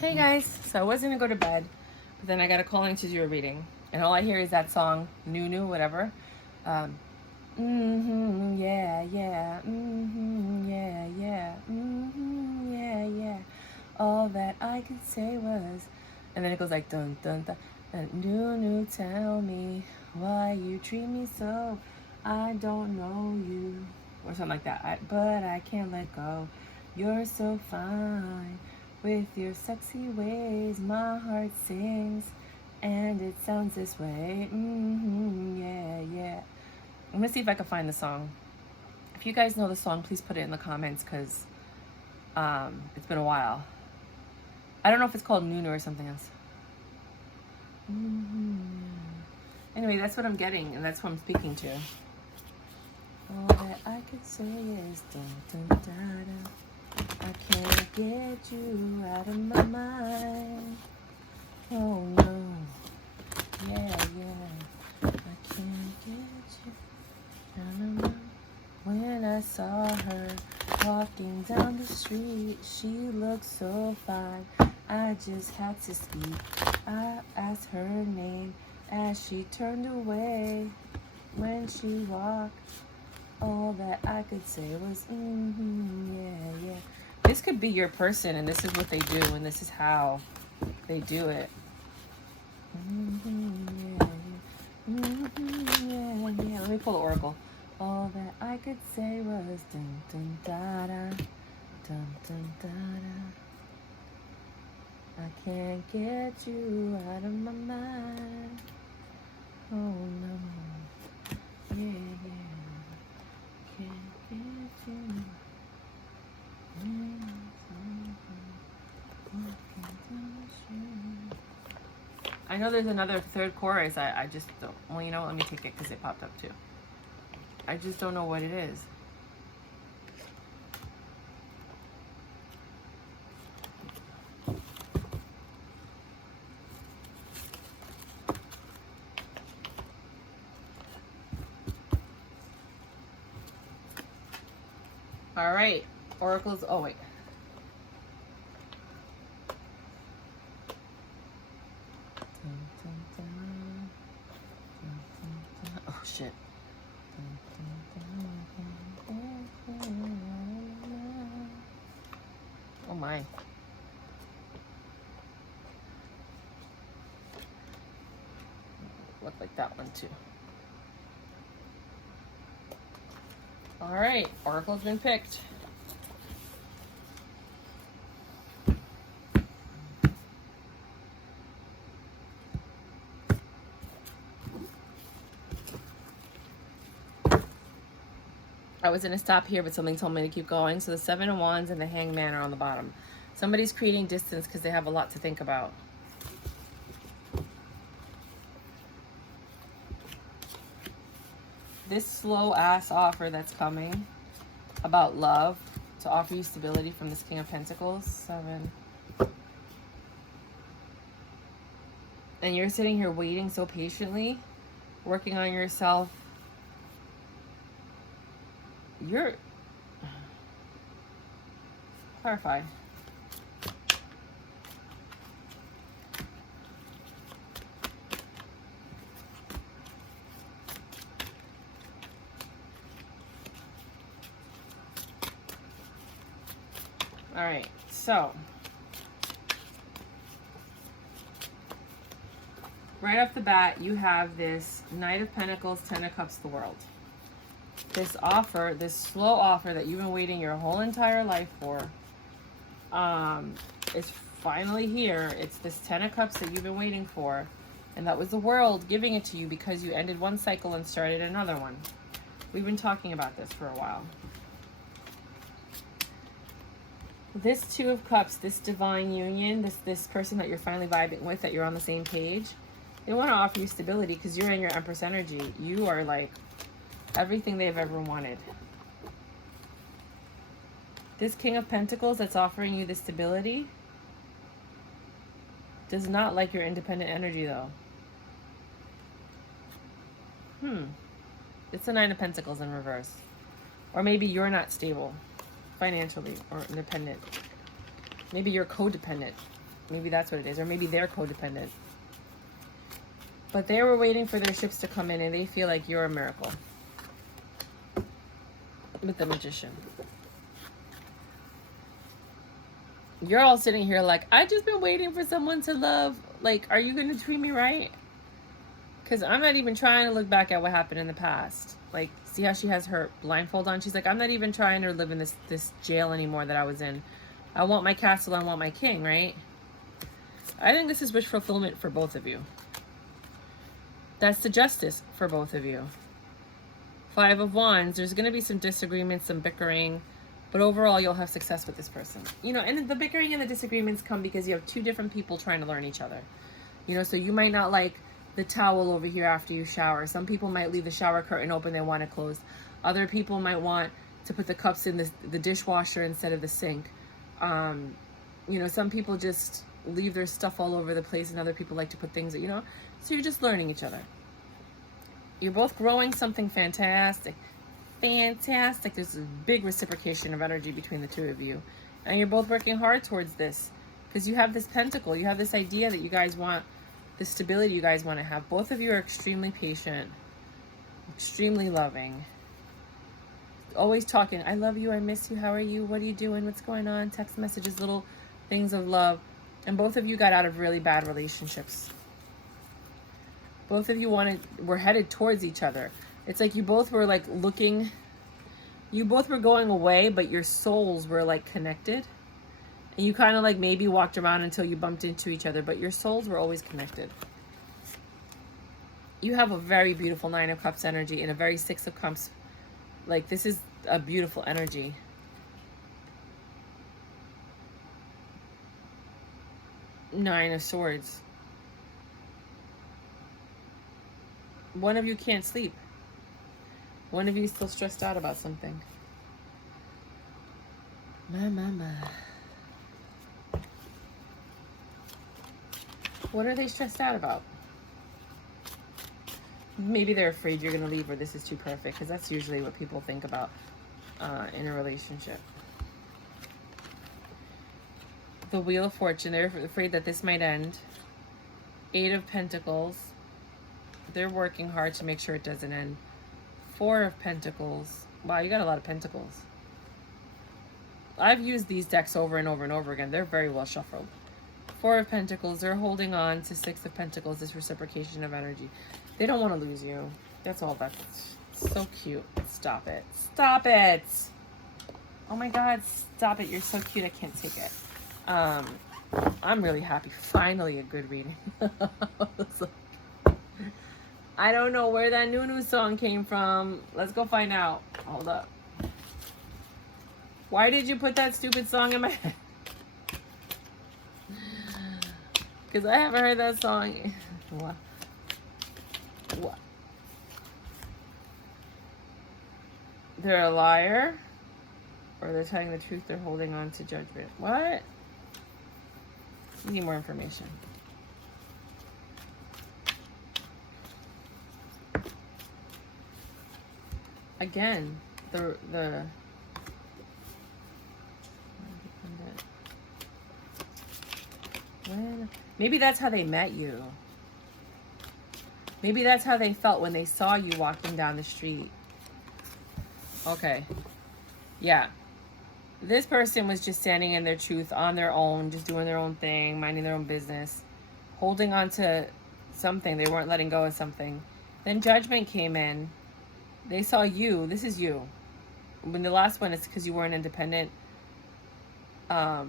Hey guys, so I was gonna go to bed, but then I got a calling to do a reading, and all I hear is that song, New, whatever. Um, yeah, yeah, yeah, yeah, yeah, yeah. All that I could say was, and then it goes like dun dun dun. And New, tell me why you treat me so. I don't know you, or something like that. But I can't let go. You're so fine. With your sexy ways, my heart sings, and it sounds this way. Yeah, yeah. I'm gonna see if I can find the song. If you guys know the song, please put it in the comments, because it's been a while. I don't know if it's called Nunu or something else. Anyway, that's what I'm getting, and that's who I'm speaking to. All that I could say is dun dun da da. I can't get you out of my mind. Oh no, yeah, yeah. I can't get you out of my mind. When I saw her walking down the street, she looked so fine. I just had to speak. I asked her name as she turned away. When she walked, all that I could say was, yeah, yeah. This could be your person, and this is what they do, and this is how they do it. Yeah, yeah. Yeah. Let me pull the oracle. All that I could say was dun dun da da, dun dun da da. I can't get you out of my mind. Oh no, yeah, yeah. Can't get you. I know there's another third chorus. I just don't. Well, you know what? Let me take it because it popped up too. I just don't know what it is. All right, oracles. Oh wait. Oh shit. Oh my. Look like that one too. All right, oracle's been picked. I was going to stop here, but something told me to keep going. So the Seven of Wands and the Hangman are on the bottom. Somebody's creating distance because they have a lot to think about. This slow ass offer that's coming about love to offer you stability from this King of Pentacles. 7. And you're sitting here waiting so patiently, working on yourself. You're clarified. All right, so right off the bat, you have this Knight of Pentacles, Ten of Cups, the World. This offer, this slow offer that you've been waiting your whole entire life for, is finally here. It's this Ten of Cups that you've been waiting for, and that was the world giving it to you because you ended one cycle and started another one. We've been talking about this for a while. This Two of Cups, this divine union, this person that you're finally vibing with, that you're on the same page, they want to offer you stability because you're in your Empress energy. You are like everything they've ever wanted. This King of Pentacles that's offering you the stability does not like your independent energy though. It's the Nine of Pentacles in reverse. Or maybe you're not stable financially or independent. Maybe you're codependent. Maybe that's what it is. Or maybe they're codependent. But they were waiting for their ships to come in, and they feel like you're a miracle. With the Magician. You're all sitting here like, I just been waiting for someone to love. Like, are you going to treat me right? Because I'm not even trying to look back at what happened in the past. Like, see how she has her blindfold on? She's like, I'm not even trying to live in this jail anymore that I was in. I want my castle. I want my king, right? I think this is wish fulfillment for both of you. That's the justice for both of you. 5 of Wands. There's going to be some disagreements, some bickering. But overall, you'll have success with this person. You know, and the bickering and the disagreements come because you have 2 different people trying to learn each other. You know, so you might not like the towel over here after you shower. Some people might leave the shower curtain open, they want it closed. Other people might want to put the cups in the dishwasher instead of the sink. You know, some people just leave their stuff all over the place, and other people like to put things, you know. So you're just learning each other. You're both growing something fantastic. Fantastic. There's a big reciprocation of energy between the 2 of you. And you're both working hard towards this. Because you have this pentacle. You have this idea that you guys want, the stability you guys want to have. Both of you are extremely patient. Extremely loving. Always talking. I love you. I miss you. How are you? What are you doing? What's going on? Text messages, little things of love. And both of you got out of really bad relationships. Both of you were headed towards each other. It's like you both were like looking, you both were going away, but your souls were like connected. And you kind of like maybe walked around until you bumped into each other, but your souls were always connected. You have a very beautiful 9 of Cups energy and a very 6 of Cups. Like, this is a beautiful energy. Nine of Swords. One of you can't sleep. One of you is still stressed out about something. My. What are they stressed out about? Maybe they're afraid you're going to leave or this is too perfect, because that's usually what people think about in a relationship. The Wheel of Fortune. They're afraid that this might end. 8 of Pentacles. They're working hard to make sure it doesn't end. 4 of Pentacles. Wow, you got a lot of Pentacles. I've used these decks over and over and over again. They're very well shuffled. 4 of Pentacles. They're holding on to 6 of Pentacles. This reciprocation of energy. They don't want to lose you. That's all that's so cute. Stop it. Stop it. Oh my God. Stop it. You're so cute. I can't take it. I'm really happy. Finally a good reading. I don't know where that new song came from. Let's go find out. Hold up. Why did you put that stupid song in my head? Because I haven't heard that song. What? They're a liar? Or they're telling the truth, they're holding on to judgment. What? We need more information. Again, maybe that's how they met you. Maybe that's how they felt when they saw you walking down the street. Okay. Yeah. This person was just standing in their truth on their own, just doing their own thing, minding their own business, holding on to something. They weren't letting go of something. Then judgment came in. They saw you. This is you. When the last one, it's because you weren't independent. I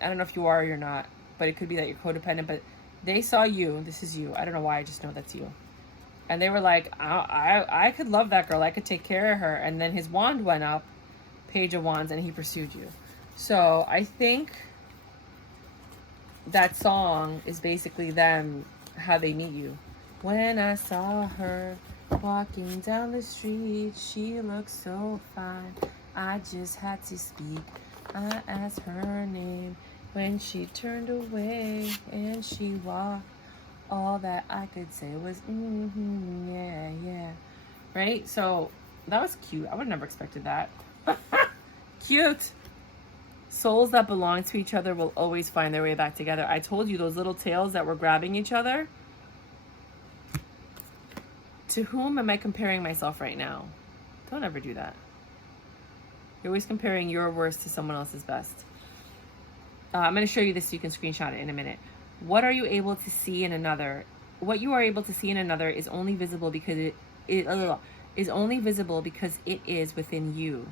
don't know if you are or you're not, but it could be that you're codependent. But they saw you. This is you. I don't know why. I just know that's you. And they were like, I could love that girl. I could take care of her. And then his wand went up, Page of Wands, and he pursued you. So I think that song is basically them, how they meet you. When I saw her walking down the street, she looked so fine. I just had to speak. I asked her name. When she turned away and she walked, all that I could say was, yeah. Right? So that was cute. I would have never expected that. Cute. Souls that belong to each other will always find their way back together. I told you those little tails that were grabbing each other. To whom am I comparing myself right now? Don't ever do that. You're always comparing your worst to someone else's best. I'm going to show you this so you can screenshot it in a minute. What are you able to see in another? What you are able to see in another is only visible because it is within you,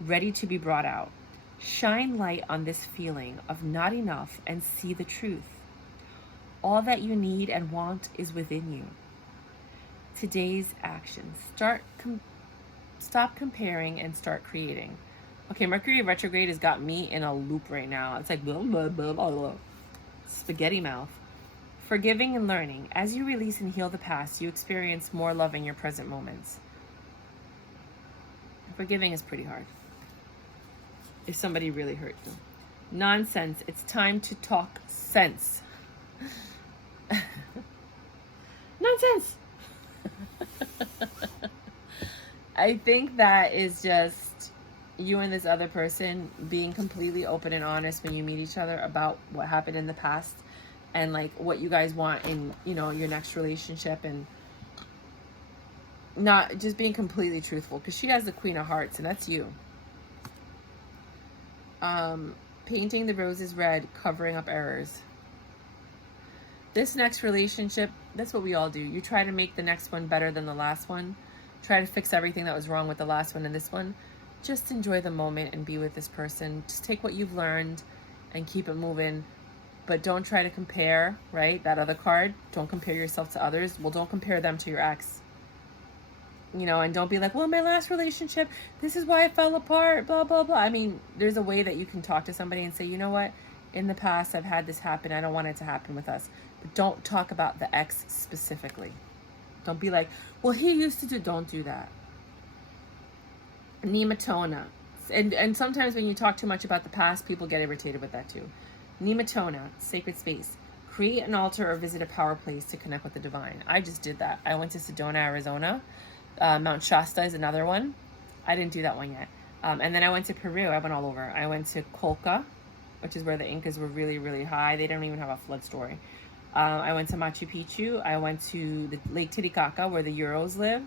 ready to be brought out. Shine light on this feeling of not enough and see the truth. All that you need and want is within you. Today's actions. Stop comparing and start creating. Okay, Mercury retrograde has got me in a loop right now. It's like blah, blah, blah, blah, blah. Spaghetti mouth. Forgiving and learning. As you release and heal the past, you experience more love in your present moments. Forgiving is pretty hard. If somebody really hurt you. Nonsense. It's time to talk sense. Nonsense. I think that is just you and this other person being completely open and honest when you meet each other about what happened in the past and like what you guys want in, you know, your next relationship, and not just being completely truthful, because she has the Queen of Hearts and that's you. Painting the roses red, covering up errors. This next relationship, that's what we all do. You try to make the next one better than the last one. Try to fix everything that was wrong with the last one and this one. Just enjoy the moment and be with this person. Just take what you've learned and keep it moving. But don't try to compare, right? That other card. Don't compare yourself to others. Well, don't compare them to your ex. You know, and don't be like, well, my last relationship, this is why it fell apart, blah, blah, blah. I mean, there's a way that you can talk to somebody and say, you know what? In the past, I've had this happen. I don't want it to happen with us. But don't talk about the ex specifically. Don't be like, well, he used to do. Don't do that. Nematona. And sometimes when you talk too much about the past, people get irritated with that too. Nematona, sacred space. Create an altar or visit a power place to connect with the divine. I just did that. I went to Sedona, Arizona. Mount Shasta is another one. I didn't do that one yet. And then I went to Peru. I went all over. I went to Colca, which is where the Incas were really, really high. They don't even have a flood story. I went to Machu Picchu. I went to the Lake Titicaca where the Euros live.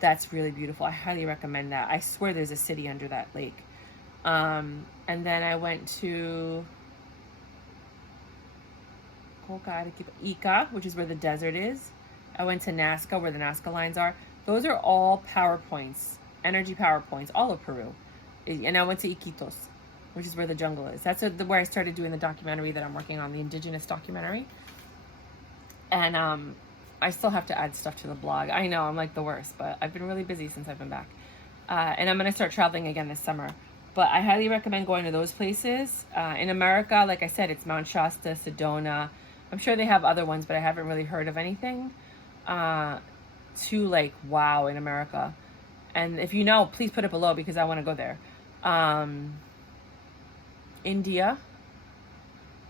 That's really beautiful. I highly recommend that. I swear there's a city under that lake. And then I went to Colca, Ica, which is where the desert is. I went to Nazca, where the Nazca lines are. Those are all power points, energy power points, all of Peru. And I went to Iquitos, which is where the jungle is. That's where I started doing the documentary that I'm working on, the indigenous documentary. And I still have to add stuff to the blog. I know, I'm like the worst, but I've been really busy since I've been back. And I'm going to start traveling again this summer. But I highly recommend going to those places. In America, like I said, it's Mount Shasta, Sedona. I'm sure they have other ones, but I haven't really heard of anything too like wow in America. And if you know, please put it below because I want to go there. India,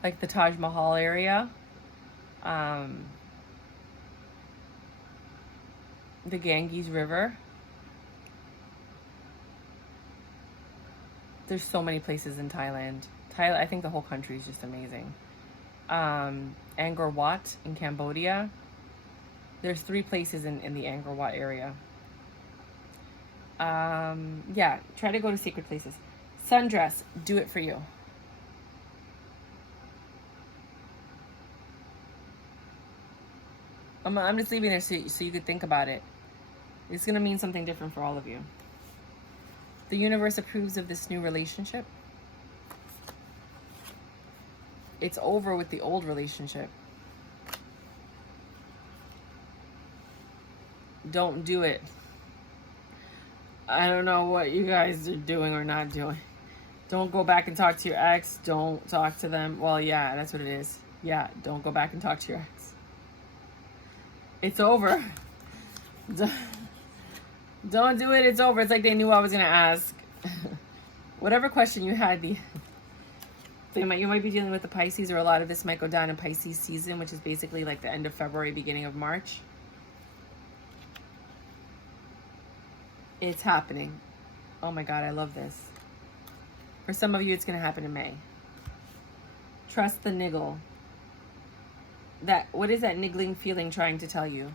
like the Taj Mahal area. The Ganges River. There's so many places in Thailand. I think the whole country is just amazing. Angkor Wat in Cambodia. There's 3 places in the Angkor Wat area. Yeah, try to go to sacred places. Sundress, do it for you. I'm just leaving there so you could think about it. It's going to mean something different for all of you. The universe approves of this new relationship. It's over with the old relationship. Don't do it. I don't know what you guys are doing or not doing. Don't go back and talk to your ex. Don't talk to them. Well, yeah, that's what it is. Yeah, don't go back and talk to your ex. It's over. Don't do it. It's over. It's like they knew I was going to ask. Whatever question you had, you might be dealing with the Pisces, or a lot of this might go down in Pisces season, which is basically like the end of February, beginning of March. It's happening. Oh my God, I love this. For some of you, it's going to happen in May. Trust the niggle. What is that niggling feeling trying to tell you?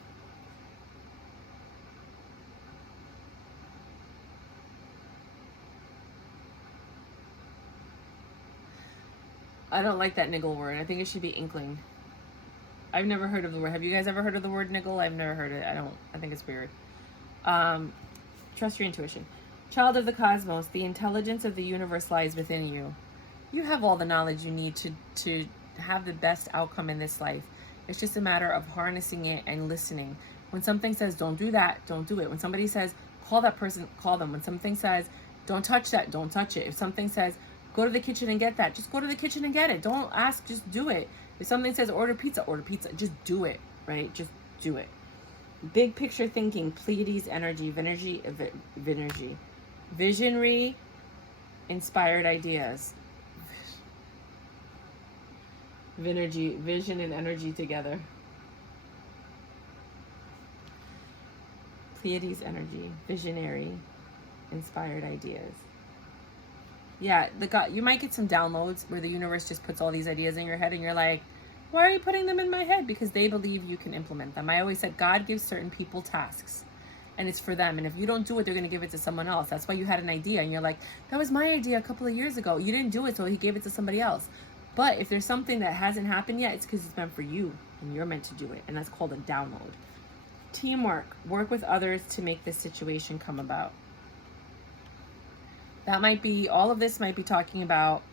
I don't like that niggle word. I think it should be inkling. I've never heard of the word. Have you guys ever heard of the word niggle? I've never heard it. I think it's weird. Trust your intuition. Child of the cosmos, the intelligence of the universe lies within you. You have all the knowledge you need to have the best outcome in this life. It's just a matter of harnessing it and listening. When something says, don't do that, don't do it. When somebody says, call that person, call them. When something says, don't touch that, don't touch it. If something says, go to the kitchen and get that, just go to the kitchen and get it. Don't ask, just do it. If something says, order pizza, just do it, right? Just do it. Big picture thinking, Pleiades energy, visionary, inspired ideas. Vision and energy together. Pleiades energy, visionary, inspired ideas. Yeah, you might get some downloads where the universe just puts all these ideas in your head and you're like, why are you putting them in my head? Because they believe you can implement them. I always said God gives certain people tasks and it's for them. And if you don't do it, they're going to give it to someone else. That's why you had an idea and you're like, that was my idea a couple of years ago. You didn't do it, so he gave it to somebody else. But if there's something that hasn't happened yet, it's because it's meant for you and you're meant to do it. And that's called a download. Teamwork. Work with others to make this situation come about. That might be, all of this might be talking about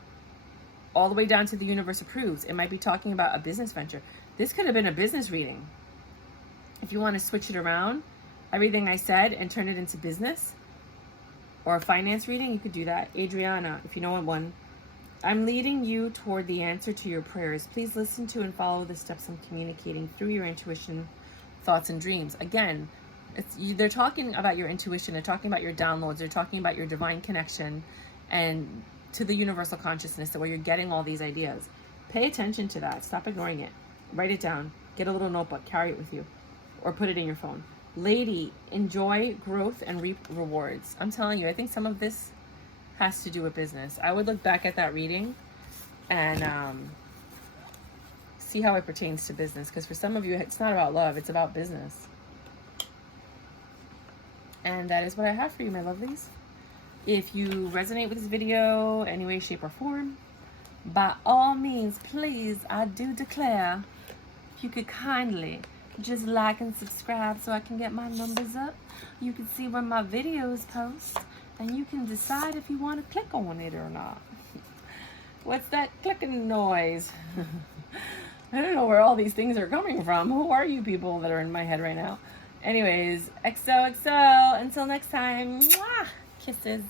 all the way down to the universe approves. It might be talking about a business venture. This could have been a business reading. If you want to switch it around, everything I said, and turn it into business or a finance reading, you could do that. Adriana, if you know one. I'm leading you toward the answer to your prayers. Please listen to and follow the steps I'm communicating through your intuition, thoughts, and dreams. Again, they're talking about your intuition. They're talking about your downloads. They're talking about your divine connection and to the universal consciousness where you're getting all these ideas. Pay attention to that. Stop ignoring it. Write it down. Get a little notebook. Carry it with you. Or put it in your phone. Lady, enjoy growth and reap rewards. I'm telling you, I think some of this has to do with business. I would look back at that reading and see how it pertains to business. Because for some of you, it's not about love. It's about business. And that is what I have for you, my lovelies. If you resonate with this video any way, shape, or form, by all means, please, I do declare, if you could kindly just like and subscribe so I can get my numbers up. You can see when my videos post, and you can decide if you want to click on it or not. What's that clicking noise? I don't know where all these things are coming from. Who are you people that are in my head right now? Anyways, XOXO. Until next time. Mwah! Kisses.